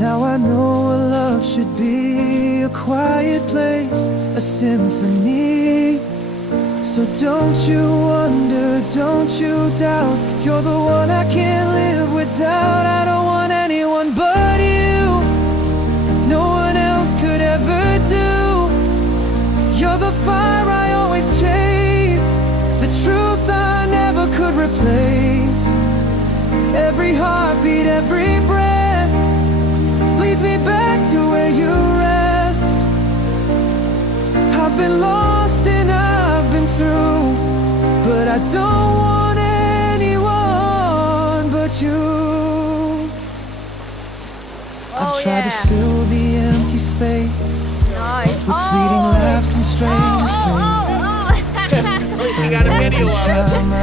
Now I know what love should be, a quiet place, a symphony. So don't you wonder, don't you doubt, you're the one I can't live without. I don't want anyone but you, no one else could ever do. You're the fire I always chased, the truth I never could replace. Every heartbeat, every breath leads me back to where you rest. I've been lost and I've been through, but I don't want anyone but you. I've tried to fill the empty space with fleeting laughs and strange pain. At least you got a video of it.